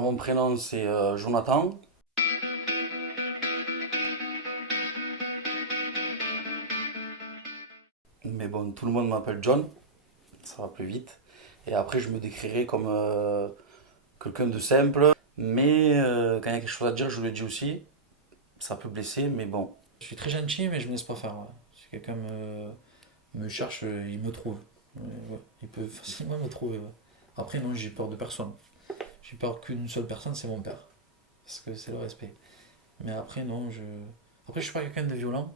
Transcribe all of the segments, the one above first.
Mon prénom c'est Jonathan, mais bon, tout le monde m'appelle John, ça va plus vite. Et après, je me décrirai comme quelqu'un de simple, mais quand il y a quelque chose à dire, je le dis aussi. Ça peut blesser, mais bon. Je suis très gentil, mais je me laisse pas faire. Ouais. Si quelqu'un me cherche, il me trouve. Ouais. Il peut facilement me trouver. Ouais. Après, non, j'ai peur de personne. J'ai peur qu'une seule personne, c'est mon père. Parce que c'est le respect. Mais après, non, je. Après, je suis pas quelqu'un de violent.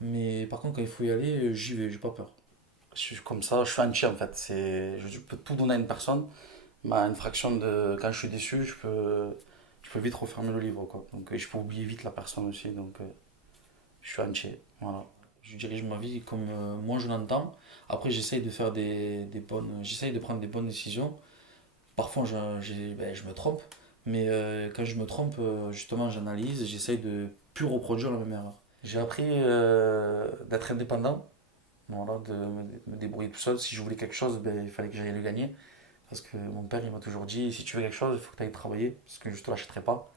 Mais par contre, quand il faut y aller, j'y vais, j'ai pas peur. Je suis comme ça, je suis entier en fait. Je peux tout donner à une personne, mais à une fraction de. Quand je suis déçu, je peux vite refermer le livre, quoi. Donc je peux oublier vite la personne aussi, donc je suis entier. Voilà. Je dirige ma vie comme moi je l'entends. Après, j'essaye de faire des bonnes. J'essaye de prendre des bonnes décisions. Parfois, je me trompe. Mais quand je me trompe, justement, j'analyse. J'essaye de plus reproduire la même erreur. J'ai appris d'être indépendant. Voilà, me débrouiller tout seul. Si je voulais quelque chose, ben, il fallait que j'aille le gagner. Parce que mon père, il m'a toujours dit, si tu veux quelque chose, il faut que tu ailles travailler, parce que je ne te l'achèterai pas.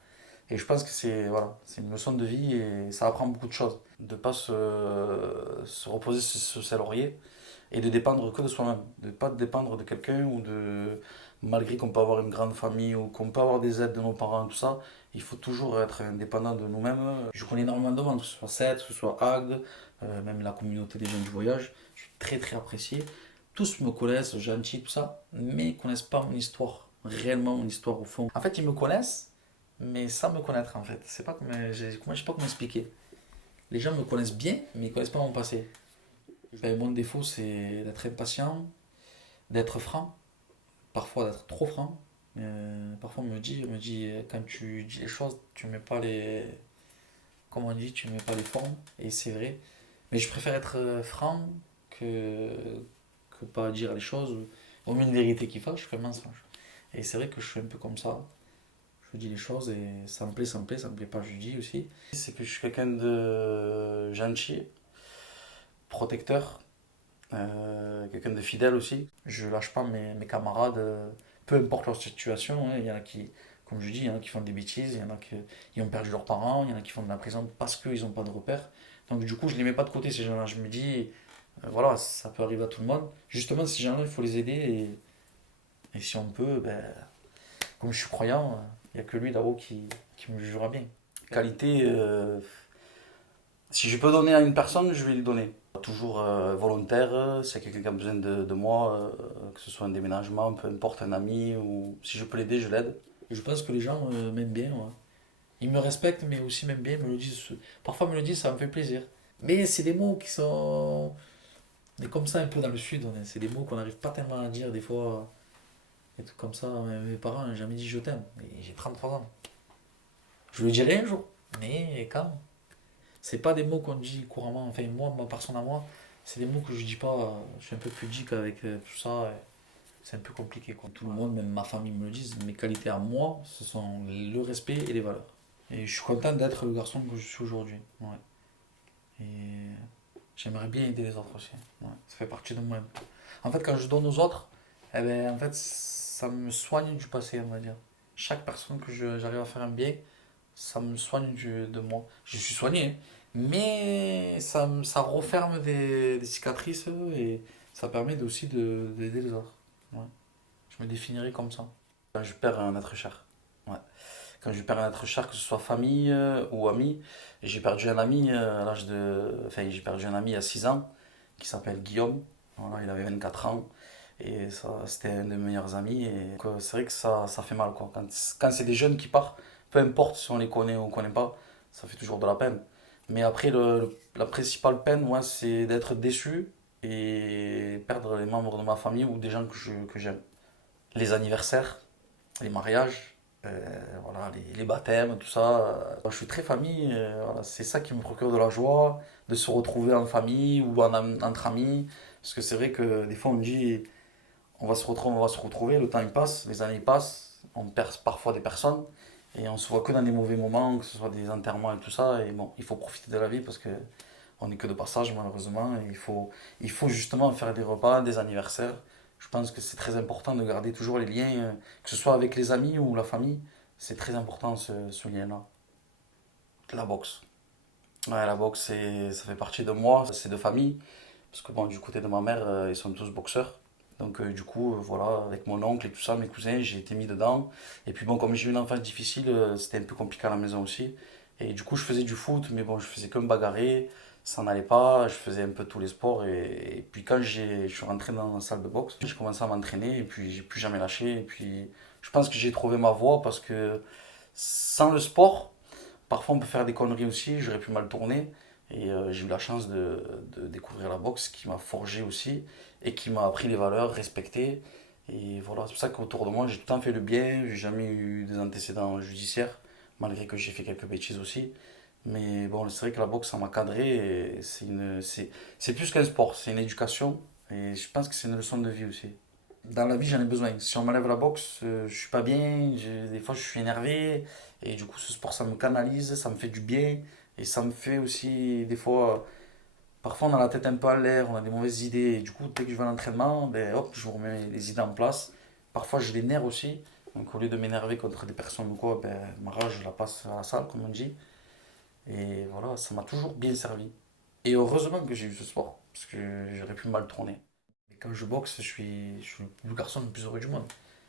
Et je pense que c'est voilà, c'est une leçon de vie et ça apprend beaucoup de choses. De ne pas se reposer sur ses lauriers et de dépendre que de soi-même. De ne pas dépendre de quelqu'un ou de... Malgré qu'on peut avoir une grande famille ou qu'on peut avoir des aides de nos parents, tout ça, il faut toujours être indépendant de nous-mêmes. Je connais énormément de monde, que ce soit Seth, que ce soit Agde, même la communauté des gens du voyage. Je suis très très apprécié. Tous me connaissent, gentil, tout ça, mais ils connaissent pas mon histoire, réellement mon histoire au fond. En fait, ils me connaissent, mais sans me connaître en fait. C'est pas comme, je sais pas comment expliquer. Les gens me connaissent bien, mais ils connaissent pas mon passé. Ben, mon défaut, c'est d'être impatient, d'être franc, parfois d'être trop franc. Parfois, on me dit, quand tu dis les choses, tu mets pas les, comme on dit, tu mets pas les formes, et c'est vrai. Mais je préfère être franc que, que pas dire les choses. Au mieux une vérité qui fâche qu'un mensonge. Et c'est vrai que je suis un peu comme ça. Je dis les choses et ça me plaît, ça me plaît, ça me plaît pas, je dis aussi. C'est que je suis quelqu'un de gentil, protecteur, quelqu'un de fidèle aussi. Je lâche pas mes camarades, peu importe leur situation, hein. Il y en a qui, comme je dis, il y en a qui font des bêtises, il y en a qui ont perdu leurs parents, il y en a qui font de la prison parce qu'ils n'ont pas de repères. Donc du coup, je les mets pas de côté ces gens-là. Je me dis, voilà, ça peut arriver à tout le monde. Justement, ces gens-là, il faut les aider et si on peut, ben, comme je suis croyant, il n'y a que lui là-haut qui me jugera bien. Qualité, si je peux donner à une personne, je vais lui donner. Toujours volontaire, s'il y a quelqu'un qui a besoin de moi, que ce soit un déménagement, peu importe, un ami, ou si je peux l'aider, je l'aide. Et je pense que les gens m'aiment bien. Ouais. Ils me respectent, mais aussi m'aiment bien, me le disent. Parfois, me le disent, ça me fait plaisir. Mais c'est des mots qui sont. On est comme ça un peu dans le sud. C'est des mots qu'on n'arrive pas tellement à dire des fois. Et tout comme ça. Mes parents n'ont jamais dit je t'aime. Et j'ai 33 ans. Je le dirai un jour. Mais quand? C'est pas des mots qu'on dit couramment. Enfin, moi, ma personne à moi, c'est des mots que je dis pas. Je suis un peu pudique avec tout ça. C'est un peu compliqué, quoi. Tout le monde, même ma famille me le disent. Mes qualités à moi, ce sont le respect et les valeurs. Et je suis content d'être le garçon que je suis aujourd'hui. Ouais. Et j'aimerais bien aider les autres aussi. Ouais. Ça fait partie de moi. En fait, quand je donne aux autres, eh ben, en fait, ça me soigne du passé, on va dire. Chaque personne que j'arrive à faire un bien, ça me soigne de moi. Je suis soigné, hein. Mais ça referme des cicatrices et ça permet aussi d'aider les autres. Ouais. Je me définirais comme ça. Quand je perds un être cher. Ouais. Quand je perds un être cher, que ce soit famille ou ami, j'ai perdu un ami à l'âge de. Enfin, j'ai perdu un ami à 6 ans qui s'appelle Guillaume. Voilà, il avait 24 ans. Et ça, c'était un de mes meilleurs amis. Et donc, c'est vrai que ça fait mal, quoi. Quand c'est des jeunes qui partent, peu importe si on les connaît ou on ne connaît pas, ça fait toujours de la peine. Mais après, la principale peine, moi, c'est d'être déçu et perdre les membres de ma famille ou des gens que j'aime. Les anniversaires, les mariages, voilà, les baptêmes, tout ça. Je suis très famille, voilà, c'est ça qui me procure de la joie, de se retrouver en famille ou entre amis. Parce que c'est vrai que des fois on me dit on va se retrouver, le temps il passe, les années passent, on perd parfois des personnes et on se voit que dans des mauvais moments, que ce soit des enterrements et tout ça. Et bon, il faut profiter de la vie parce que on n'est que de passage malheureusement. Et il faut justement faire des repas, des anniversaires. Je pense que c'est très important de garder toujours les liens, que ce soit avec les amis ou la famille. C'est très important ce lien-là. La boxe. Ouais, la boxe, ça fait partie de moi, c'est de famille. Parce que bon, du côté de ma mère, ils sont tous boxeurs. Donc du coup, voilà, avec mon oncle et tout ça, mes cousins, j'ai été mis dedans. Et puis bon, comme j'ai eu une enfance difficile, c'était un peu compliqué à la maison aussi. Et du coup, je faisais du foot, mais bon, je faisais que me bagarrer, ça n'allait pas, je faisais un peu tous les sports. Et puis quand je suis rentré dans la salle de boxe, j'ai commencé à m'entraîner et puis j'ai plus jamais lâché. Et puis je pense que j'ai trouvé ma voie parce que sans le sport, parfois, on peut faire des conneries aussi, j'aurais pu mal tourner. Et j'ai eu la chance de découvrir la boxe qui m'a forgé aussi et qui m'a appris les valeurs, respecter. Et voilà, c'est pour ça qu'autour de moi, j'ai tout le temps fait le bien, j'ai jamais eu des antécédents judiciaires, malgré que j'ai fait quelques bêtises aussi. Mais bon, c'est vrai que la boxe, ça m'a cadré et c'est plus qu'un sport, c'est une éducation. Et je pense que c'est une leçon de vie aussi. Dans la vie, j'en ai besoin. Si on m'enlève la boxe, je suis pas bien, des fois je suis énervé, et du coup ce sport ça me canalise, ça me fait du bien, et ça me fait aussi des fois, parfois on a la tête un peu en l'air, on a des mauvaises idées, et du coup dès que je vais à l'entraînement, ben hop, je remets les idées en place. Parfois je l'énerve aussi, donc au lieu de m'énerver contre des personnes ou quoi, ben ma rage je la passe à la salle comme on dit, et voilà, ça m'a toujours bien servi. Et heureusement que j'ai eu ce sport, parce que j'aurais pu mal tourner. Et quand je boxe, je suis le garçon le plus heureux du monde.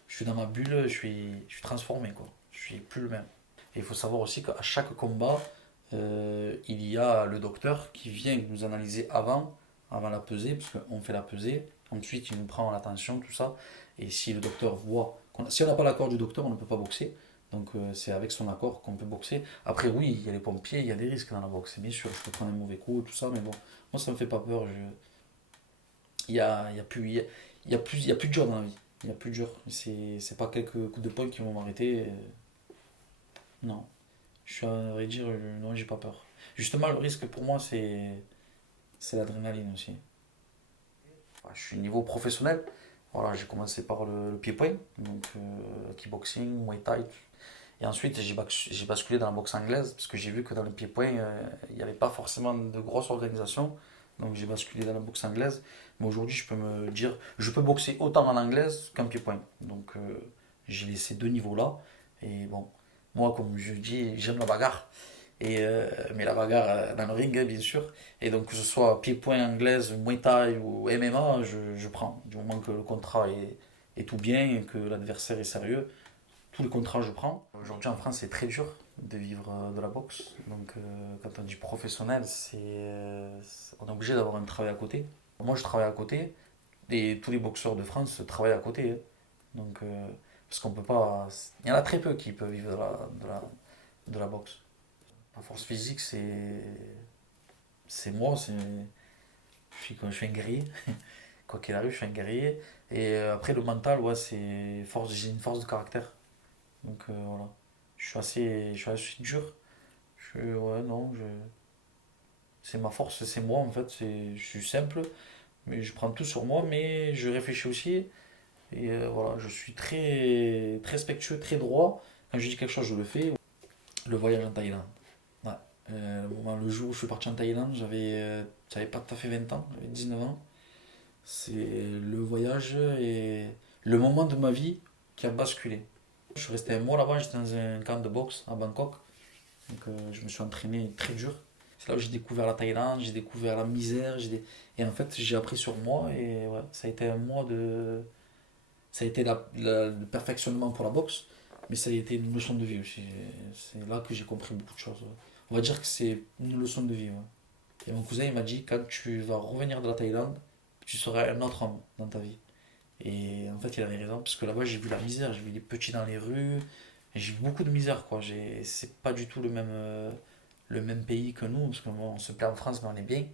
Je suis dans ma bulle, je suis transformé, quoi. Je suis plus le même. Et il faut savoir aussi qu'à chaque combat, il y a le docteur qui vient nous analyser avant la pesée, parce qu'on fait la pesée. Ensuite, il nous prend l'attention, tout ça. Et si le docteur voit, si on n'a pas l'accord du docteur, on ne peut pas boxer. Donc c'est avec son accord qu'on peut boxer. Après, oui, il y a les pompiers, il y a des risques dans la boxe, c'est bien sûr. Je peux prendre un mauvais coup, tout ça, mais bon, moi ça me fait pas peur. Il y a plus dur dans la vie. Il y a plus dur. C'est pas quelques coups de poing qui vont m'arrêter. Non. Je suis à vrai dire, non, j'ai pas peur. Justement, le risque pour moi, c'est l'adrénaline aussi. Je suis niveau professionnel. Voilà, j'ai commencé par le pied-point, donc kickboxing, muay thai. Et ensuite, j'ai basculé dans la boxe anglaise, parce que j'ai vu que dans le pied-point, il n'y avait pas forcément de grosses organisations. Donc j'ai basculé dans la boxe anglaise. Mais aujourd'hui, je peux me dire, je peux boxer autant en anglaise qu'en pied-point. Donc j'ai laissé deux niveaux-là. Et bon, moi, comme je dis, j'aime la bagarre. Mais la bagarre dans le ring, hein, bien sûr. Et donc, que ce soit pied-point anglaise, muay thai ou MMA, je prends. Du moment que le contrat est tout bien et que l'adversaire est sérieux, tous les contrats, je prends. Aujourd'hui, en France, c'est très dur de vivre de la boxe. Donc, quand on dit professionnel, on est obligé d'avoir un travail à côté. Moi, je travaille à côté et tous les boxeurs de France travaillent à côté, hein. Donc, parce qu'on peut pas. Il y en a très peu qui peuvent vivre de la boxe. La force physique, c'est moi. Je suis un guerrier. Quoi qu'il arrive, je suis un guerrier. Et après, le mental, ouais, j'ai une force de caractère. Donc voilà. Je suis assez dur. Ouais, non, c'est ma force, c'est moi en fait. Je suis simple, mais je prends tout sur moi, mais je réfléchis aussi. Et voilà, je suis très, très respectueux, très droit. Quand je dis quelque chose, je le fais. Le voyage en Thaïlande. Ouais. Le jour où je suis parti en Thaïlande, j'avais pas tout à fait 20 ans, j'avais 19 ans. C'est le voyage et le moment de ma vie qui a basculé. Je suis resté un mois là-bas, j'étais dans un camp de boxe à Bangkok. Donc je me suis entraîné très dur. C'est là où j'ai découvert la Thaïlande, j'ai découvert la misère. Et en fait, j'ai appris sur moi. Et ouais, ça a été un mois de. Ça a été le perfectionnement pour la boxe, mais ça a été une leçon de vie aussi. C'est là que j'ai compris beaucoup de choses, ouais. On va dire que c'est une leçon de vie, ouais. Et mon cousin, il m'a dit, quand tu vas revenir de la Thaïlande, tu seras un autre homme dans ta vie. Et en fait, il avait raison, parce que là-bas, j'ai vu la misère, j'ai vu les petits dans les rues, et j'ai vu beaucoup de misère, quoi. C'est pas du tout le même pays que nous, parce qu'on se plaît en France, mais on est bien.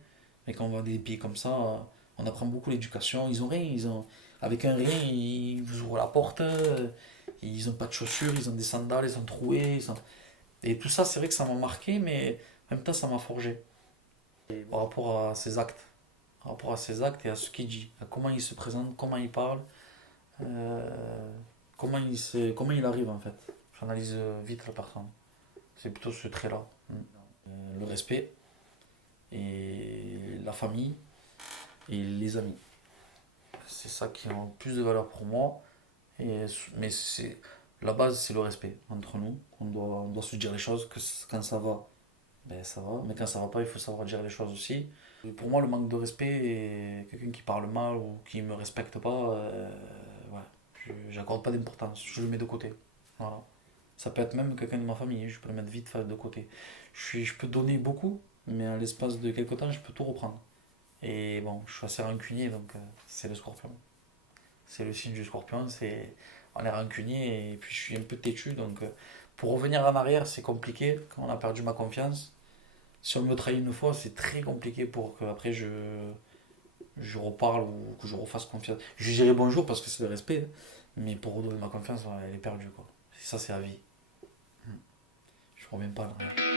Mais quand on va dans des pays comme ça, on apprend beaucoup l'éducation. Ils ont rien, avec un rien, ils vous ouvrent la porte, ils ont pas de chaussures, ils ont des sandales, ils sont troués. Et tout ça, c'est vrai que ça m'a marqué, mais en même temps, ça m'a forgé. Et par rapport à ses actes, par rapport à ses actes et à ce qu'il dit, à comment il se présente, comment il parle, euh, comment il arrive en fait. J'analyse vite la personne. C'est plutôt ce trait-là. Le respect et la famille et les amis. C'est ça qui a le plus de valeur pour moi. Mais la base, c'est le respect entre nous. On doit se dire les choses, quand ça va, ben ça va. Mais quand ça va pas, il faut savoir dire les choses aussi. Et pour moi, le manque de respect et quelqu'un qui parle mal ou qui me respecte pas, ouais, j'accorde pas d'importance. Je le mets de côté. Voilà. Ça peut être même quelqu'un de ma famille, je peux le mettre vite fait de côté. Je peux donner beaucoup, mais à l'espace de quelques temps, je peux tout reprendre. Et bon, je suis assez rancunier, donc c'est le scorpion. C'est le signe du scorpion, on est rancunier et puis je suis un peu têtu, donc pour revenir en arrière, c'est compliqué quand on a perdu ma confiance. Si on me trahit une fois, c'est très compliqué pour que après je reparle ou que je refasse confiance. Je lui dirai bonjour parce que c'est le respect, mais pour redonner ma confiance, elle est perdue quoi. Ça, c'est à vie. Je reviens pas là.